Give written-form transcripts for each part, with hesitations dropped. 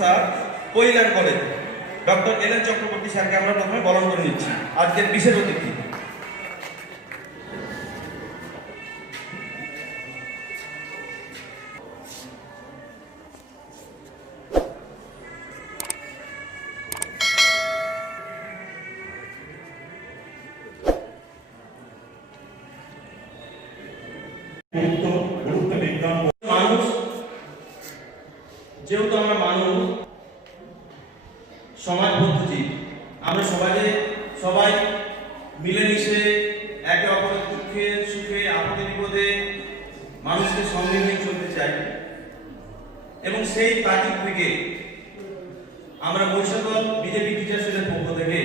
Sir কৈলান college doctor L Chakraborty স্যারকে আমরা প্রথমে বরণ করে নিচ্ছি আজকের বিশেষ অতিথি। মানুষ যেহেতু আমরা মানুষ সমাজবদ্ধ জীব, আমরা সবাই মিলেমিশে একে অপরের দুঃখে সুখে আপদে বিপদে মানুষকে সঙ্গে নিয়ে চলতে চাই এবং সেই তাগিদ থেকে আমরা বৈশাখল বিজেপি টিচার্সের পক্ষ থেকে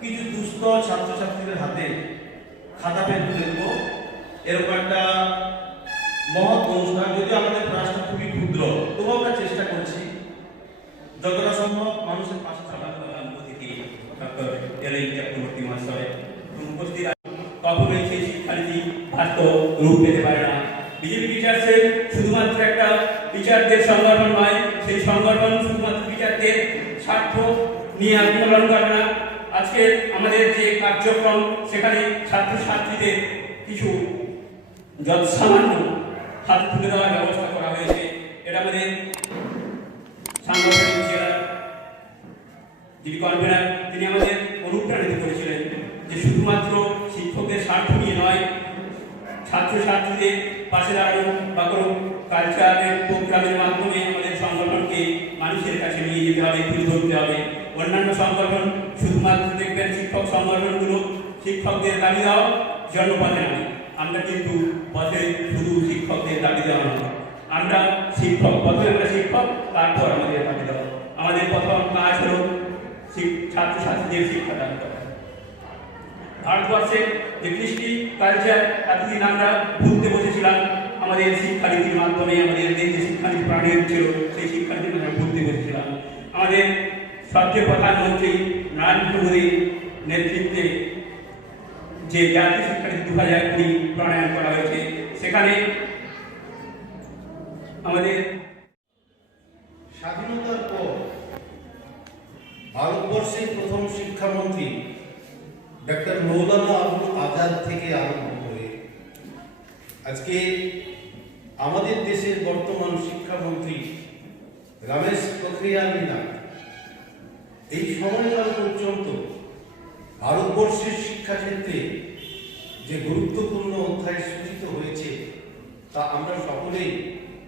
কিছু দুস্থ ছাত্রছাত্রীদের হাতে খাতা পেন তুলে দেবো। এরকম একটা মহৎ অনুষ্ঠান, যদিও আমাদের প্রয়াসটা খুবই ক্ষুদ্র, তবু আমরা চেষ্টা করছি যতটা সম্ভব মানুষের পাশে থাকার। অতিথি ডক্টর এল চক্রবর্তী মহাশয় উপস্থিত, কখনোই সেই শিক্ষানীতি বাস্তব রূপ পেতে পারে না। বিজেপি টিচার্সের শুধুমাত্র একটা টিচারদের সংগঠন নয়, সেই সংগঠন শুধুমাত্র টিচারদের স্বার্থ নিয়ে আন্দোলন করে না। আজকে আমাদের যে কার্যক্রম, সেখানে ছাত্রছাত্রীদের কিছু যৎসামান্য হাত তুলে দেওয়ার ব্যবস্থা করা হয়েছে। এটা আমাদের সাংগঠনিক জেলা যিনি কনভেনার, তিনি আমাদের অনুপ্রাণিত করেছিলেন যে শুধুমাত্র শিক্ষকদের স্বার্থ নিয়ে নয়, ছাত্রছাত্রীদের পাশে দাঁড়ানো বা কোনো কালচারের প্রোগ্রামের মাধ্যমে আমাদের সংগঠনকে মানুষের কাছে নিয়ে যেতে হবে, তুলে ধরতে হবে। অন্যান্য সংগঠন শুধুমাত্র দেখবেন শিক্ষক সংগঠনগুলো শিক্ষকদের দাবি দেওয়ার জন্য পথে নয়, আমরা কিন্তু পথে শুধু শিক্ষকদের দাবি দেওয়া নয়, আমরা শিক্ষক পথে আমরা শিক্ষক, তারপর আমাদের দাবি দেওয়া। আমাদের প্রথম কাজ হল ছাত্রছাত্রীদের শিক্ষা দান করা। ভারতবর্ষের যে কৃষ্টি কালচার এতদিন আমরা ভুলতে বসেছিলাম, আমাদের শিক্ষানীতির মাধ্যমে আমাদের যে শিক্ষানীতি প্রাণীর ছিল, সেই শিক্ষানীতি আমরা ভুলতে বসেছিলাম। আমাদের সবচেয়ে প্রধানমন্ত্রী নরেন্দ্র মোদীর নেতৃত্বে যে জাতীয় শিক্ষানীতি 2020 প্রণয়ন করা হয়েছে, সেখানে আমাদের স্বাধীনতার পর ভারতবর্ষের প্রথম শিক্ষামন্ত্রী ডক্টর মৌলানা আবুল আজাদ থেকে আরম্ভ করে আজকে আমাদের দেশের বর্তমান শিক্ষামন্ত্রী রমেশ পোখরিয়াল নিশাঙ্ক, এই সময়কাল পর্যন্ত ভারতবর্ষের শিক্ষাক্ষেত্রে যে গুরুত্বপূর্ণ অধ্যায় সূচিত হয়েছে তা আমরা সকলেই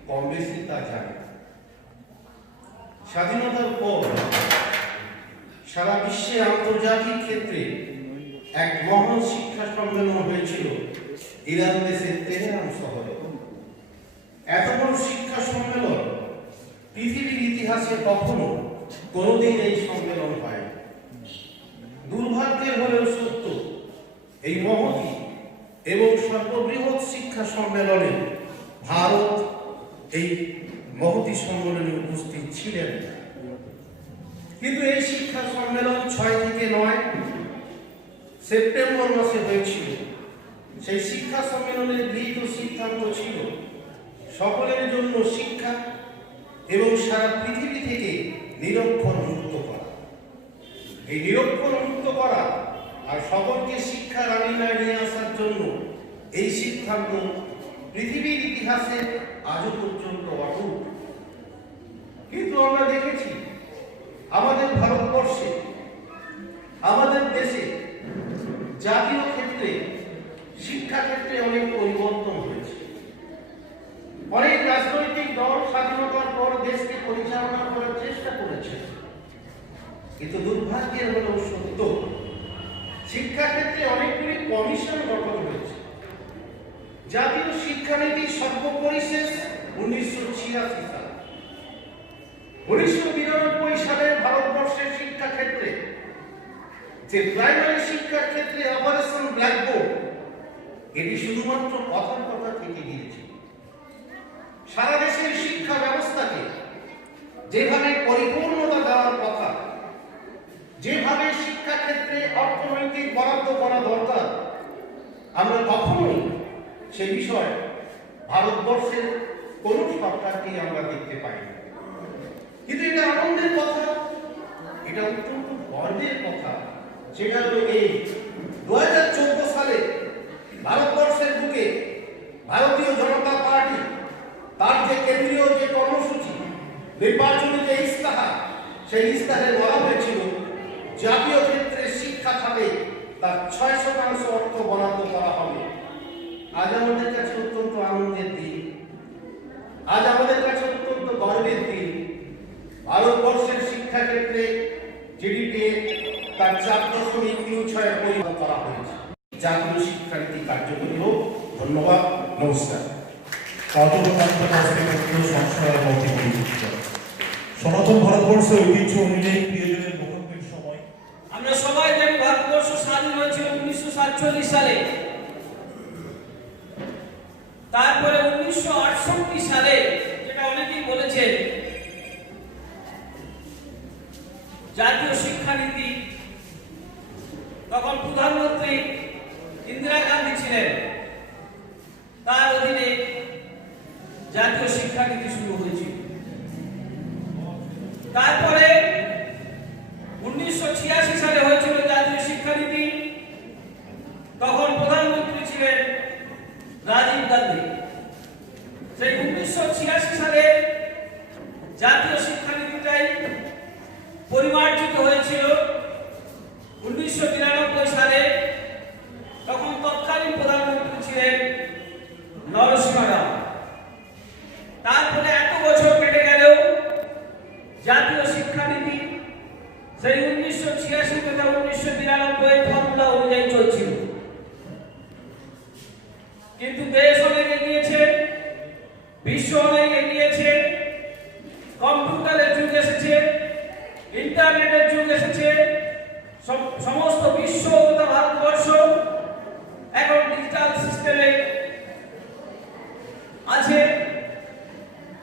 কম বেশি তা জানি। স্বাধীনতার পর সারা বিশ্বে আন্তর্জাতিক ক্ষেত্রে এক মহান শিক্ষা সম্মেলন হয়েছিল ইরান দেশের তেহরান শহরে। এত বড় শিক্ষা সম্মেলন পৃথিবীর ইতিহাসে কখনো কোনোদিন এই সম্মেলন হয়নি। দুর্ভাগ্যের হলেও সত্য, এই মহতী এবং সর্ববৃহৎ শিক্ষা সম্মেলনে ভারত এই মহতী সম্মেলনে উপস্থিত ছিলেন। কিন্তু এই শিক্ষা সম্মেলন 6 থেকে 9 সেপ্টেম্বর মাসে হয়েছিল। সেই শিক্ষা সম্মেলনের গৃহীত সিদ্ধান্ত ছিল সকলের জন্য শিক্ষা এবং সারা পৃথিবী থেকে নিরক্ষর মুক্ত করা। এই নিরক্ষর মুক্ত করা আর সকলকে শিক্ষার আঙিনায় নিয়ে আসার জন্য এই সিদ্ধান্ত পৃথিবীর ইতিহাসে আজও পর্যন্ত অটুট। কিন্তু আমরা দেখেছি আমাদের ভারতবর্ষে, আমাদের দেশে জাতীয় ক্ষেত্রে শিক্ষাক্ষেত্রে অনেক পরিবর্তন হয়েছে। অনেক রাজনৈতিক দল স্বাধীনতার পর দেশকে পরিচালনা করার চেষ্টা করেছে, কিন্তু দুর্ভাগ্যের হলেও সত্য, শিক্ষাক্ষেত্রে অনেকগুলি কমিশন গঠন হয়েছে। জাতীয় শিক্ষানীতি সর্বপরিশেষ 1986 সাল। 1992 সালে ভারতবর্ষের শিক্ষাক্ষেত্রে যে প্রাইমারি শিক্ষার ক্ষেত্রে অপারেশন ব্ল্যাকবোর্ড, এটি শুধুমাত্র কথার কথা থেকে গিয়েছে। সারা দেশের শিক্ষা ব্যবস্থাকে যেভাবে পরিপূর্ণতা দেওয়ার কথা, যেভাবে শিক্ষাক্ষেত্রে অর্থনৈতিক বরাদ্দ করা দরকার, আমরা কখনোই সে বিষয়ে ভারতবর্ষের কোন সরকারকে আমরা দেখতে পাই না। এটা অত্যন্ত গর্বের কথা। সেটা হলো এই 2014 সালে ভারতবর্ষের বুকে ভারতীয় জনতা পার্টি তার যে কেন্দ্রীয় যে কর্মসূচি, নির্বাচনী যে ইস্তাহার, সেই ইস্তাহারে বলা হয়েছিল জাতীয় ক্ষেত্রে শিক্ষা খাতে তার 6% অর্থ বরাদ্দ করা হবে। আজ আমাদের কাছে অত্যন্ত আনন্দের দিন, আজ আমাদের কাছে অত্যন্ত গর্বের দিন। ভারতবর্ষের শিক্ষা ক্ষেত্রে জিডিপি তার 4.26 পরিমাণ করা হয়েছে। জাতীয় শিক্ষানীতি কার্যকরী হোক। ধন্যবাদ, নমস্কার। সনাতন ভারতবর্ষের ঐতিহ্য অনুযায়ী প্রিয়জনের মুখোমুখির সময় আমরা সবাই জানি ভারতবর্ষ স্বাধীন হয়েছিল 1947 সালে। তারপরে 1968 সালে, যেটা অনেকেই বলেছেন, জাতীয় শিক্ষানীতি, তখন প্রধানমন্ত্রী ইন্দিরা গান্ধী ছিলেন, তার অধীনে জাতীয় শিক্ষানীতি শুরু হয়েছিল। তারপরে 1986 সালে হয়েছিল জাতীয় শিক্ষানীতি, তখন প্রধানমন্ত্রী ছিলেন রাজীব গান্ধী। সেই 1986 সালে জাতীয় শিক্ষানীতিটাই পরিমার্জিত হয়েছিল 1999 সালে, তখন তৎকালীন প্রধানমন্ত্রী ছিলেন নরসিংহ রাও। তারপরে এত বছর কেটে গেলেও জাতীয় শিক্ষানীতি সেই 1986 থেকে 1999 ফর্মুলা অনুযায়ী চলছিল। কিন্তু দেশ অনেক এগিয়েছে, বিশ্ব অনেক এগিয়েছে, কম্পিউটারের যুগ এসেছে, ইন্টারনেটের যুগ এসেছে। সমস্ত বিশ্ব তথা ভারতবর্ষ এখন ডিজিটাল সিস্টেমে আছে।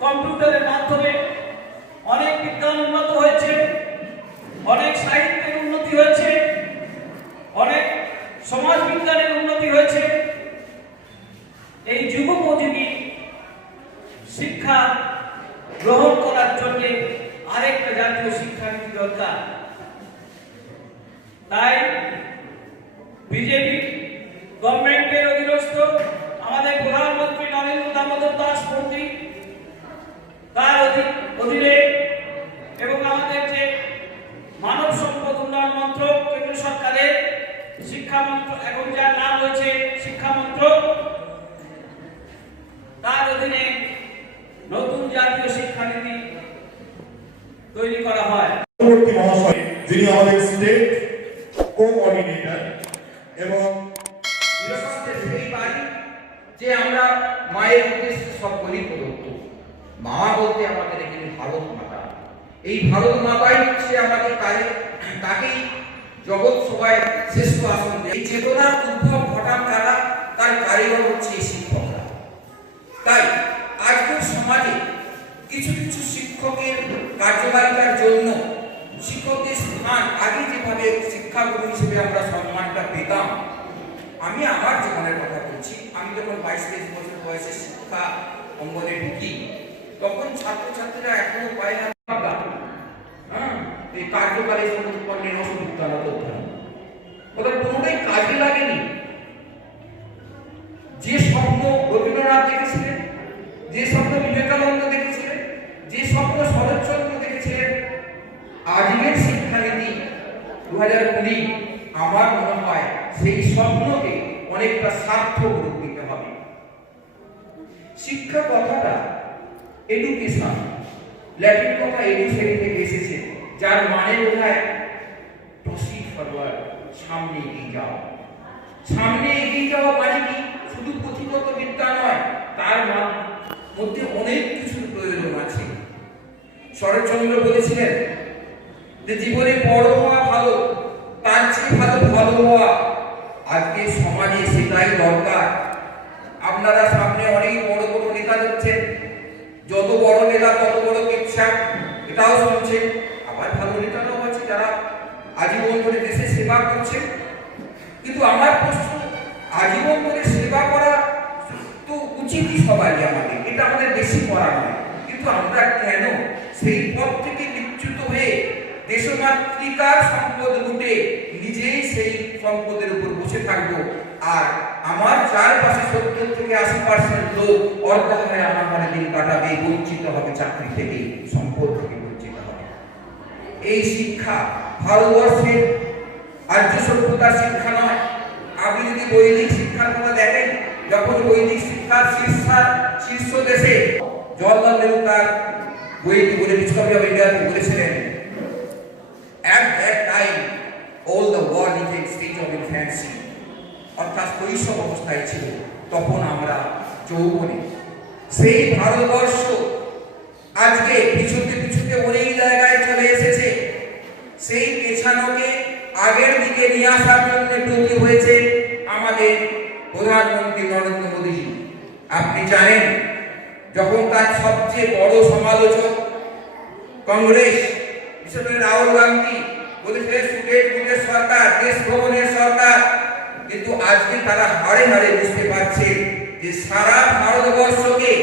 কম্পিউটারের মাধ্যমে অনেক বিজ্ঞান উন্নত হয়েছে, অনেক সাহিত্যের উন্নতি হয়েছে, অনেক সমাজ বিজ্ঞানের উন্নতি হয়েছে। এই যুগোপযোগী শিক্ষা গ্রহণ করার জন্য আরেকটা জাতীয় শিক্ষানীতি দরকার। তাই বিজেপি গভর্নমেন্টের অধীনস্থ আমাদের প্রধানমন্ত্রী নরেন্দ্র দামোদর দাস মোদী, তার অধীনে এবং আমাদের যে মানব সম্পদ উন্নয়ন মন্ত্রক, কেন্দ্র সরকারের শিক্ষা মন্ত্রক, এখন যার নাম হয়েছে শিক্ষা মন্ত্রক, তার অধীনে নতুন জাতীয় শিক্ষানীতি তৈরি করা হয়। পরবর্তী মহাশয় যিনি আমাদের স্টেট কোঅর্ডিনেটর এবং নিরসন্দেহে সেই বাড়ি যে আমরা মায়ের উদ্দেশ্যে সব বলি প্রদত্ত। মা বলতে আমাদের এখানে ভারত মাতা। এই ভারত মাতাই হচ্ছে আমাদের তাকেই জগৎ সবাই শ্রেষ্ঠ আসন দেয়। এই চেতনার উদ্ভব ঘটান কারা, তার কারিগর হচ্ছে এই শিক্ষকরা। তাই আজকের সমাজে কিছু কিছু শিক্ষকের কার্যকারিতার জন্য শিক্ষকদের স্থান আগে যেভাবে শিক্ষাগুরু হিসেবে আমরা সম্মানটা পেতাম, আমি আমার জীবনের কথা বলছি। আমি যখন 22-23 বছর বয়সে শিক্ষা অঙ্গনে ঢুকি, তখন ছাত্রছাত্রীরা এখনো পায় না এই কার্যকারী সংস্করণের অসুবিধানত ওদের কোনোটাই কাজে লাগেনি। যে স্বপ্ন রবীন্দ্রনাথ দেখেছিলেন, যে স্বপ্ন বিবেকানন্দ দেখেছিলেন, যে স্বপ্ন শরৎচন্দ্র দেখেছিলেন, আজকের শিক্ষানীতি 2020 আমার মনে হয় সেই স্বপ্নকে অনেকটা সার্থক রূপ দিতে হবে। শিক্ষা কথাটা এডুকেশন, ল্যাটিন কথা এডুসেরি থেকে এসেছে, যার মানে বোঝায় প্রসিড ফরওয়ার্ড, সামনে এগিয়ে যাও। সামনে এগিয়ে যাওয়া মানে কি শুধু পুঁথিগত বিদ্যা নয়, তার মধ্যে অনেক কিছুর প্রয়োজন আছে। শরৎচন্দ্র বলেছিলেন যে জীবনে বড় হওয়া ভালো, তার চেয়ে ভালো হওয়া। আজকে সমাজে সেটাই দরকার। আপনারা সামনে অনেক বড় বড় নেতা দেখছেন, যত বড় নেতা তত বড় ইচ্ছা, এটাও শুনছেন। আবার ভালো নেতারাও আছে যারা আজীবন ধরে দেশে সেবা করছেন। কিন্তু আমার প্রশ্ন, আজীবন ধরে সেবা করা তো উচিতই সবারই আমাদের, এটা আমাদের বেশি করা নয়। কিন্তু আমরা কেন সেই পথ থেকে বিচ্যুত হয়ে দেশমাতৃক দেশমাতৃকার সম্পদ লুটে নিজেই সেই সম্পদের উপর বসে থাকবো, আর আমার চারপাশে 70 থেকে 80% লোক অর্ধাহারে অনাহারে দিন কাটাবে, বঞ্চিত হবে চাকরি থেকে, সম্পদ থেকে বঞ্চিত হবে। এই শিক্ষা ভারতবর্ষের আর্য সভ্যতার শিক্ষা নয়। আপনি যদি বৈদিক শিক্ষার কথা দেখেন, যখন বৈদিক শিক্ষার শীর্ষ দেশে জওহরলাল নেহরু তার বইটি বলে ডিসকভারি অফ ইন্ডিয়া বলেছিলেন, at that time all the world is in state of infancy, অর্থাৎ শৈশব অবস্থায় ছিল, তখন আমরা যৌবনে। সেই ভারতবর্ষ আজকে পিছুতে পিছুতে অনেক জায়গায় চলে এসেছে। সেই পেছানোকে আগের দিকে নিয়ে আসার জন্য ব্রতী হয়েছে আমাদের প্রধানমন্ত্রী নরেন্দ্র মোদীজি। আপনি জানেন, যখন তার সবচেয়ে বড় সমালোচক কংগ্রেস, বিশেষ করে রাহুল গান্ধী বলেছিলেন স্টুডেন্ট বুথের সরকার, দেশ ভ্রমণের সরকার, কিন্তু আজকে তারা হাড়ে হাড়ে বুঝতে পারছে যে সারা ভারতবর্ষকে,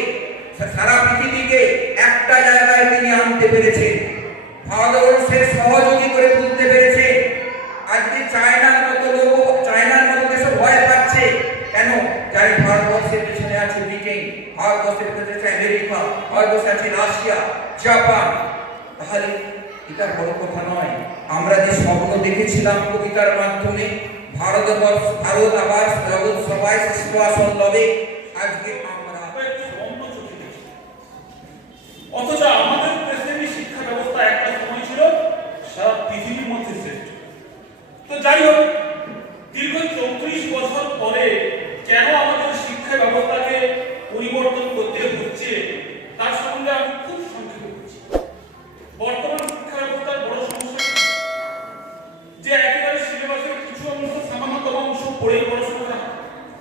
সারা পৃথিবীকে একটা জায়গায় তিনি আনতে পেরেছেন, ভারতবর্ষের সহযোগী করে তুলতে পেরেছে। আজকে চায়নার মতো দেশে ভয় পাচ্ছে কেন? যাই ভারতবর্ষের পেছনে আছে ব্রিটেন, ভারতবর্ষের পেছনে আছে আমেরিকা, ভারতবর্ষে আছে রাশিয়া, জাপান। তাহলে এটা বড় কথা নয়। আমরা যে স্বপ্ন দেখেছিলাম কবিতার মাধ্যমে, ভারত আবার জগৎ সবাই সিংহাসন লবে, আজকে আমরা অথচ আমাদের দেশের শিক্ষা ব্যবস্থা একটা সময় ছিল সারা পৃথিবীর মধ্যে শ্রেষ্ঠ। তো যাই হোক, দীর্ঘ 34 বছর পরে কেন আমাদের শিক্ষা ব্যবস্থাকে পরিবর্তন করতে হচ্ছে তার সম্বন্ধে আমি খুব সংক্ষেপে বলছি। বর্তমান শিক্ষা ব্যবস্থার বড় সমস্যা যে একেবারে সিলেবাসের কিছু অংশ, সামান্যতম অংশ পড়েই পড়াশোনা করা।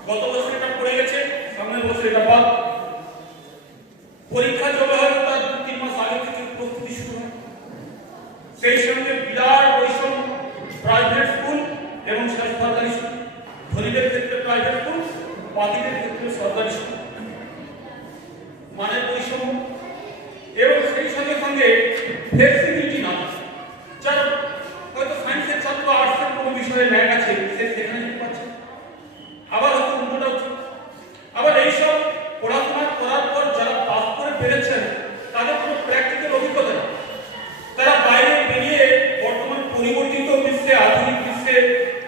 গত বছর এটা পড়ে গেছে, সামনের বছর এটা বাদ। পরীক্ষা চলে হয়তো তার 2-3 মাস আগে থেকে প্রস্তুতি শুরু হয়। সেই সঙ্গে বিরাট বৈষম্য, প্রাইভেট স্কুল এবং সরকারি স্কুল, ধনীদের ক্ষেত্রে প্রাইভেট স্কুল, বাকিদের ক্ষেত্রে সরকারি স্কুল, মানের বৈষম্য, এবং সেই সঙ্গে সঙ্গে ফ্লেক্সিবিলিটি না, যার হয়তো সায়েন্সের ছাত্র আর্টসের কোনো বিষয়ে ন্যাক আছে, সে সেখানে যেতে পারছে, আবার হয়তো উল্টোটা হচ্ছে। আবার এইসব পড়াশোনা করার পর যারা পাস করে পেরেছেন তাদের কোনো প্র্যাকটিক্যাল অভিজ্ঞতা নেই। তারা বাইরে বেরিয়ে বর্তমান পরিবর্তিত বিশ্বে, আধুনিক বিশ্বে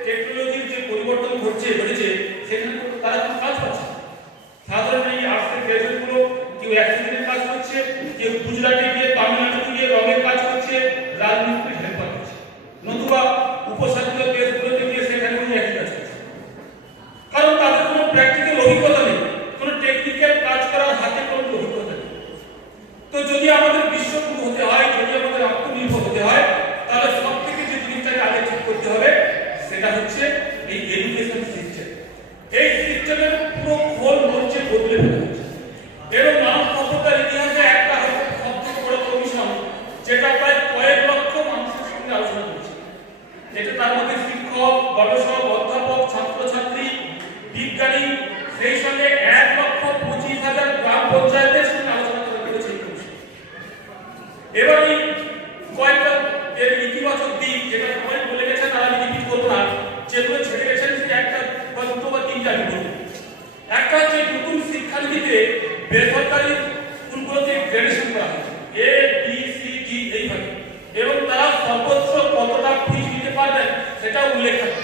টেকনোলজির যে পরিবর্তন ঘটেছে সেখানে তারা কোনো কাজ পাচ্ছে। সাধারণ এই আর্টসের গ্রাজুয়েটগুলো কেউ অ্যাক্সিডেন্টের কাজ করছে, কেউ গুজরাটে গিয়ে, তামিলনাড়ু গিয়ে রঙের কাজ করছে, রাজমিস্ত্রি হেল্পার করছে, নতুবা উপসাগরীয় দেশগুলোতে গিয়ে সেখানে একই কাজ করছে। কারণ তাদের কোনো প্র্যাকটিক্যাল অভিজ্ঞতা নেই, কোনো টেকনিক্যাল কাজ করার হাতে কোনো অভিজ্ঞতা নেই। তো যদি আমাদের বিশ্বগুরু হতে হয়, যদি আমাদের আত্মনির্ভর হতে হয়, তাহলে সব থেকে যে জিনিসটাকে আগে ঠিক করতে হবে সেটা হচ্ছে এই এডুকেশন সিস্টেম। এই সিস্টেমের পুরো খোল মরচে বদলে ফেলা হচ্ছে। এবং মানব সভ্যতার ইতিহাসে একটা হচ্ছে সবচেয়ে বড় কমিশন, যেটা প্রায় কয়েক লক্ষ মানুষের সঙ্গে আলোচনা করছে। এটা তার মধ্যে শিক্ষক, গবেষক, অধ্যাপক, ছাত্রছাত্রী, বিজ্ঞানী, সেই সঙ্গে 1,25,000 গ্রাম পঞ্চায়েতের সঙ্গে আলোচনা করেছে এই কমিশন। এবার এই কয়েকটা এর ইতিবাচক দিক যেটা সবাই বলে গেছেন, তারা আমি রিপিট করবো না, যেগুলো ছেড়ে গেছেন সে একটা বা দুটো বা তিনটা আমি বলবো। একটা হচ্ছে নতুন শিক্ষানীতিতে বেসরকারি স্কুলগুলোতে গ্রেডেশন করা হয়েছে, A, B, C, D এইভাবে, এবং তারা সর্বোচ্চ কতটা ফিস দিতে পারবেন সেটা উল্লেখ আছে।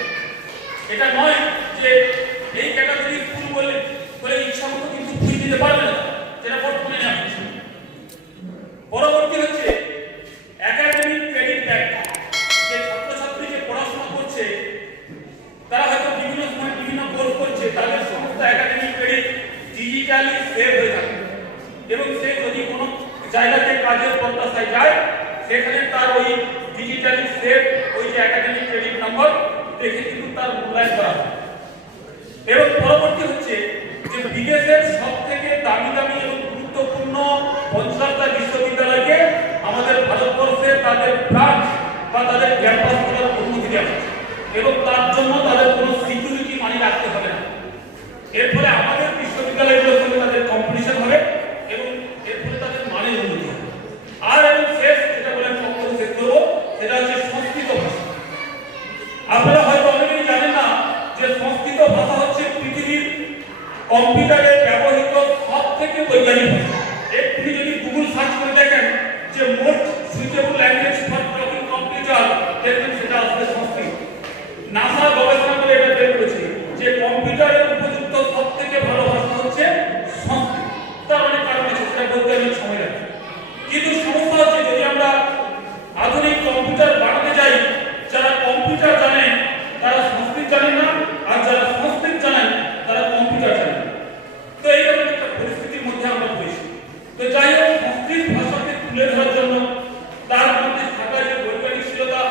এটা নয় যে এই ক্যাটাগরি স্কুল বলে ইচ্ছা মতো কিন্তু ফিস দিতে পারবে না, যেটা বর্তমানে নেওয়া হচ্ছে। পরবর্তী হচ্ছে একাডেমিক ক্রেডিট ব্যাক। যে ছাত্রছাত্রী যে পড়াশোনা করছে তারা হয়তো বিভিন্ন সময় বিভিন্ন কোর্স করছে, তাদের সমস্ত একাডেমিক ক্রেডিট ডিজিটালি সেভ হয়ে থাকে, এবং সে যদি কোনো জায়গাতে কাজের প্রত্যাশায় যায় সেখানে তার ওই ডিজিটালি সেভ ওই যে একাডেমিক ক্রেডিট নম্বর দেখে কিন্তু তার মূল্যায়ন করা হয়। এবং পরবর্তী হচ্ছে যে বিদেশের সব থেকে দামি দামি এবং গুরুত্বপূর্ণ 50টা বিশ্ববিদ্যালয়কে আমাদের ভারতবর্ষে তাদের ব্রাঞ্চ বা তাদের ক্যাম্পাস খোলার অনুমতি দেওয়া হচ্ছে, এবং তার জন্য তাদের কোনো সিকিউরিটি মানি রাখতে হবে না। এর ফলে আমাদের বিশ্ববিদ্যালয়গুলোর সঙ্গে তাদের কম্পিটিশন হবে এবং এর ফলে তাদের মানের উন্নতি হবে। আর এবং শেষ যেটা বলে আমি বক্তব্য শেষ করবো সেটা হচ্ছে suitable language for talking computer, দেখবেন সেটা আসবে সংস্কৃত। নাসা গবেষণা করে এটা বের করেছে যে কম্পিউটারের উপযুক্ত সব থেকে ভালো ভাষা হচ্ছে সংস্কৃত। তার অনেক কারণ আছে, সেটা বলতে অনেক সময় লাগে। কিন্তু সমস্যা হচ্ছে যদি আমরা আধুনিক কম্পিউটার বানাতে যাই, যারা কম্পিউটার জানেন তারা সংস্কৃত জানেন না, আর যারা সংস্কৃত জানেন তারা কম্পিউটার জানেন না। তো এইরকম একটা পরিস্থিতির মধ্যে আমরা পড়েছি। তো যাই হোক, সংস্কৃত ভাষাকে তুলে ধরার জন্য তার মধ্যে থাকা যে বৈজ্ঞানিকশীলতা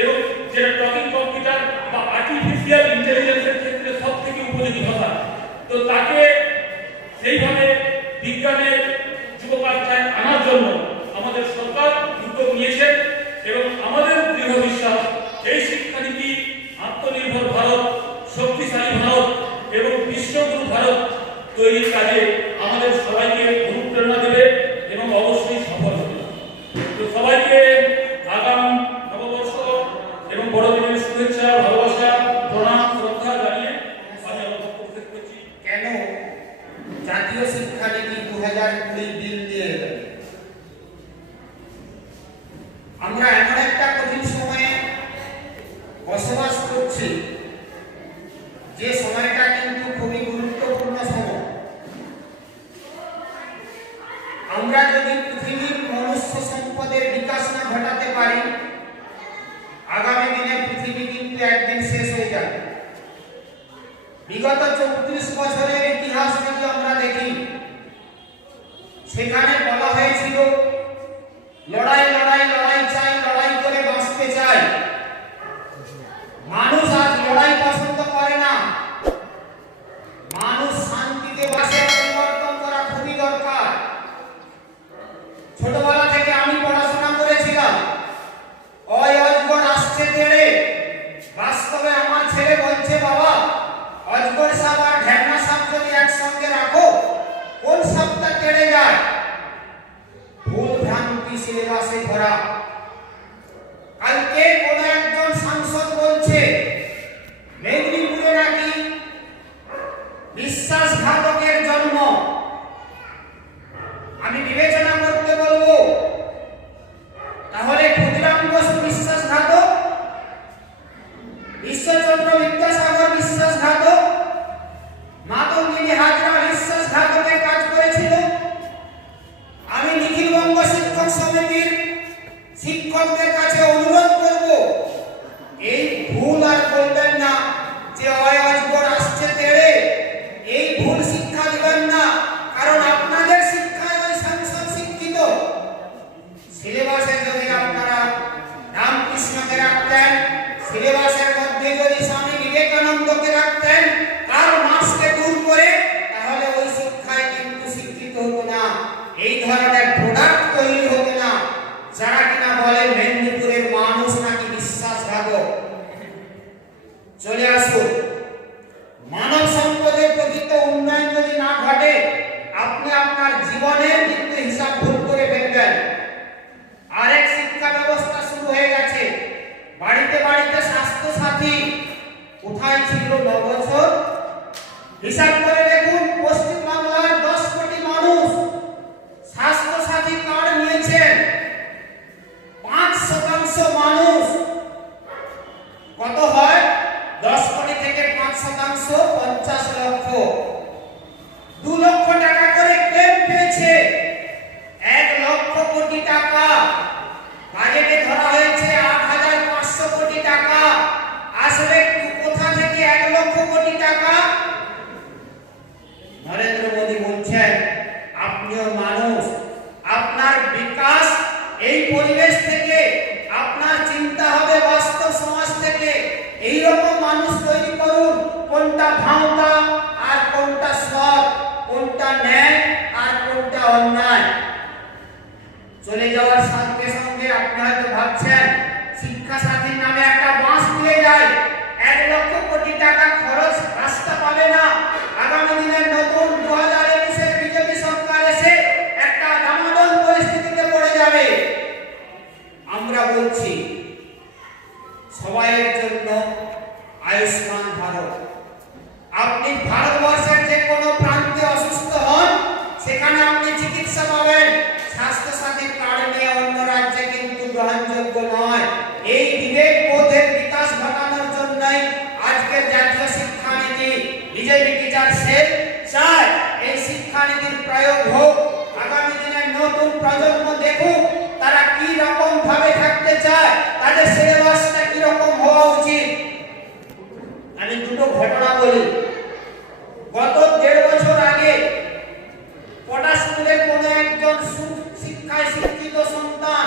এবং যেটা টকিং কম্পিউটার বা আর্টিফিশিয়াল ইন্টেলিজেন্সের ক্ষেত্রে সব থেকে উপযোগী ভাষা, তো তাকে সেইভাবে বিজ্ঞানের যুগপাঠ্যায় আনার জন্য আমাদের সরকার উদ্যোগ নিয়েছে এবং আমাদের দৃঢ় বিশ্বাস এই শিক্ষানীতি আত্মনির্ভর ভারত, শক্তিশালী ভারত এবং বিশ্বগুরু ভারত তৈরির কাজে আমাদের সবাইকে অনুপ্রেরণা দেবে এবং অবশ্যই সফল হবে। তো সবাইকে আগাম নববর্ষ এবং বড়দিনের শুভেচ্ছা, ভালোবাসা, প্রণাম, শ্রদ্ধা জানিয়ে আমি আমার বক্তব্য শেষ করছি। কেন জাতীয় শিক্ষানীতি 2020 বিল নিয়ে এলো? আমরা এমন একটা কঠিন সময়ে বসবাস করছি যে সময়টা কিন্তু খুবই গুরুত্বপূর্ণ সময়। আমরা যদি পৃথিবীর মনুষ্য সম্পদের বিকাশ না ঘটাতে পারি, আগামী দিনে পৃথিবী কিন্তু একদিন শেষ হয়ে যাবে। বিগত 34 বছরের ইতিহাস যদি আমরা দেখি, সেখানে বলা হয়েছিল লড়াই লড়াই লড়াই চাই, লড়াই করে বাঁচতে চাই। মানুষ আজ লড়াই পছন্দ করে না, মানুষ শান্তিতে বাসে পরিবর্তন করা খুবই দরকার। ছোটবেলা থেকে আমি পড়াশোনা করেছিলাম, অয় অজগর আসছে তেড়ে। বাস্তবে আমার ছেলে বলছে, বাবা অজগর সাপ আর ঢ্যাংনা সাপ যদি একসঙ্গে রাখো, কোন সাপটা তেড়ে যায়? ভুল ভ্রান্তি সিলেবাসে ভরা। কালকে কোন একজন সাংসদ বলছে মেদিনীপুরে নাকি বিশ্বাসঘাতকের জন্ম। আমি বিবেচনা করতে বলবো, তাহলে ক্ষুদিরাম বসু বিশ্বাসঘাতক, ঈশ্বরচন্দ্র বিদ্যাসাগর বিশ্বাসঘাতক, মাতঙ্গিনী হাজরা বিশ্বাসঘাতকের কাজ করেছিল। আমি নিখিলবঙ্গ শিক্ষক সমিতির শিক্ষকদের কাছে অনুরোধ করব, এই ভুল আর বলবেন না যে অয় অজগর আসছে তেড়ে। এই ভুল শিক্ষা দিবেন না, কারণ আপনাদের শিক্ষায় ওই সাংসদ শিক্ষিত। সিলেবাসে যদি আপনারা রামকৃষ্ণকে রাখতেন, সিলেবাসের মধ্যে যদি স্বামী বিবেকানন্দকে রাখতেন, তার মার্ক্সকে দূর করে, তাহলে ওই শিক্ষায় কিন্তু শিক্ষিত হতো না, এই ধরনের প্রোডাক্ট তৈরি হতো না। যারা কিনা বলে মেদিনীপুরের মানুষ নাকি বিশ্বাসঘাতক। চলে আসুন, মানব সম্পদের প্রকৃত উন্নয়ন যদি না ঘটে, আপনি আপনার জীবনের কিন্তু হিসাব ভুল করে ফেলবেন। আরেক শিক্ষা ব্যবস্থা শুরু হয়ে গেছে, বাড়িতে বাড়িতে স্বাস্থ্য সাথী। কোথায় ছিল 9 বছর? হিসাব করে দেখুন, পশ্চিমবাংলার 10 কোটি মানুষ স্বাস্থ্য সাথী কার্ড নিয়েছেন। 5% মানুষ, কত হয়? 10 কোটি থেকে 5% 50 লক্ষ। 2 লক্ষ টাকা করে ক্লেম পেয়েছে। 1 লক্ষ কোটি টাকা বাজেটে ধরা হয়েছে, 8,500 কোটি টাকা। আসলে কোথা থেকে 1 লক্ষ কোটি টাকা? নরেন্দ্র মোদী বলছেন, আপনিও মানুষ, আপনার বিকাশ এই পরিবেশ থেকে, আপনার চিন্তা হবে বাস্তব সমাজ থেকে। এইরকম মানুষ তৈরি করুন, কোনটা ভাঁওতা আর কোনটা সৎ, কোনটা ন্যায় আর কোনটা অন্যায়। চলে যাওয়ার সঙ্গে সঙ্গে আপনি হয়তো ভাবছেন শিক্ষা সাথীর নামে একটা বাঁশ দিয়ে যায়, 1 লক্ষ কোটি টাকা খরচ, রাস্তা পাবে না। আগামী দিনের নতুন 2021-এর বিজেপি সরকার এসে একটা দামাদল পরিস্থিতিতে পড়ে যাবে। আমরা বলছি সবাইয়ের জন্য আয়ুষ্মান ভারত। আপনি ভারতবর্ষের যে কোনো প্রান্তে অসুস্থ হন, সেখানে আপনি চিকিৎসা পাবেন। স্বাস্থ্য সাথী কার্ড নিয়ে অন্য রাজ্যে প্রজন্ম দেখুক তারা কি রকম ভাবে থাকতে চায়, তাদের সিলেবাসটা কি রকম হওয়া উচিত। আমি দুটো ঘটনা বলি। গত 1.5 বছর আগে পটাশপুরের কোনো একজন শিক্ষায় শিক্ষিত সন্তান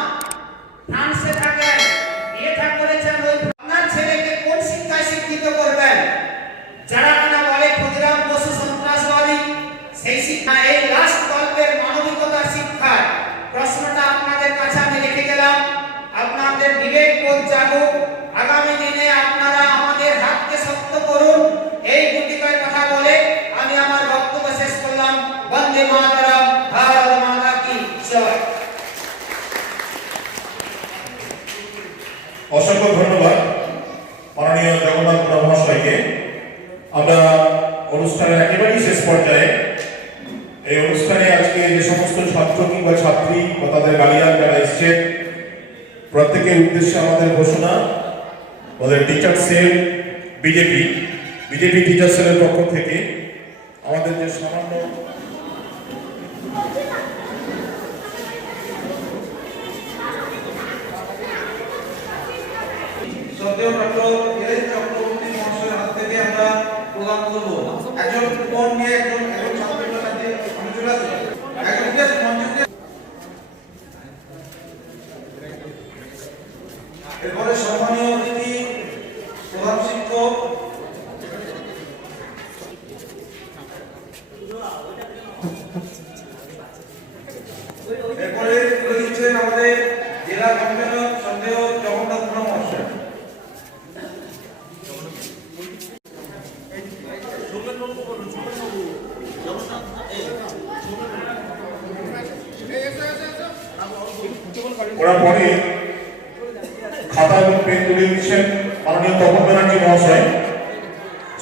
ফ্রান্সে থাকেন, বিয়েটা করেছেন। ওই আপনার ছেলেকে কোন শিক্ষায় শিক্ষিত করবেন? যারা কিনা বলে ক্ষুদিরাম বসু সন্ত্রাসবাদী, সেই শিক্ষা, এই লাস্ট গল্পের মানবিকতার শিক্ষা। প্রশ্নটা আপনাদের কাছে আমি রেখে গেলাম, আপনাদের বিবেক বোধ জাগুক। আগামী দিনে আপনারা আমাদের হাতকে শক্ত করুন। এই দুটি কথা বলে আমি আমার বক্তব্য শেষ করলাম। বন্দে মাতরম, ভারত মাতা কি জয়। অসংখ্য ধন্যবাদ মাননীয় জগন্নাথ মুন্ডা মহাশয়কে। আমরা অনুষ্ঠানের একেবারেই শেষ পর্যায়ে। এই অনুষ্ঠানে আজকে যে সমস্ত ছাত্র কিংবা ছাত্রী বা তাদের গার্ডিয়ান যারা এসছেন, প্রত্যেকের উদ্দেশ্যে আমাদের ঘোষণা, আমাদের টিচার সেল বিজেপি টিচার সেলের পক্ষ থেকে আমাদের যে সামান্য সদ্য ডক্টর এল চক্রবর্তী মহাশয়ের হাত থেকে আমরা প্রদান করব। একজন কুপন নিয়ে একজন ছাত্রের কাছে আমি চলে আসছি। একজন প্লেস মঞ্চে। এরপরে সম্মানীয় অতিথি প্রধান শিক্ষক এরপরে তুলে দিচ্ছেন আমাদের জেলা কনভেনর সন্দেহ জগন্নাথ মুন্ডা মহাশয়। ওরা পরে খাতা এবং পেন তুলে দিচ্ছেন মাননীয় তপন ব্যানার্জি মহাশয়।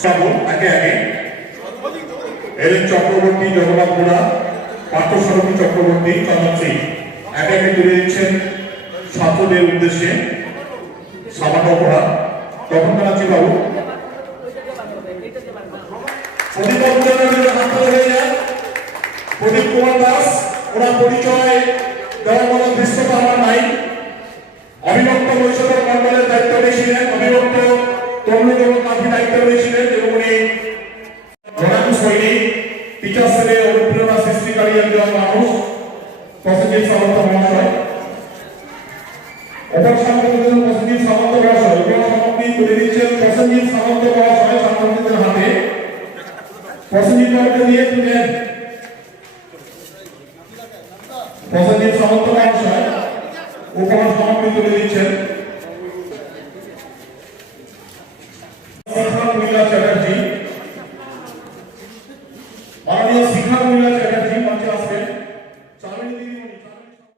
সাবুন একে একে এলেন চক্রবর্তী, জগন্নাথ মুন্ডা, পার্থসারথী চক্রবর্তী, চন্দ্রশ্রী একে একে তুলে দিচ্ছেন ছাত্রদের উদ্দেশ্যে সামান্য উপহার। তপন ব্যানার্জি বাবু প্রদীপ প্রদীপ কুমার দাস, ওনার পরিচয় দেওয়ার মতো দৃশ্যতা আমার নাই। অবিভক্ত বৈষ্ণব মন্ডলের দায়িত্ব নিয়েছিলেন, অবিভক্ত তমলুক এবং কাঁথি দায়িত্ব নিয়েছিলেন এবং উনি জনান সৈনিক, টিচার সেলের অনুপ্রেরণা সৃষ্টিকারী একজন মানুষ প্রসেনজিৎ সামন্ত মহাশয়। অপর সাংবাদিক প্রসেনজিৎ সামন্ত মহাশয় উপসভাপতি তুলে দিচ্ছেন প্রসেনজিৎ সামন্ত মহাশয় সাংবাদিকদের হাতে। প্রসেনজিৎ বাবুকে দিয়ে তুলেন প্রসেনজিৎ সামন্ত মহাশয় উপহার সামগ্রী তুলে দিচ্ছেন।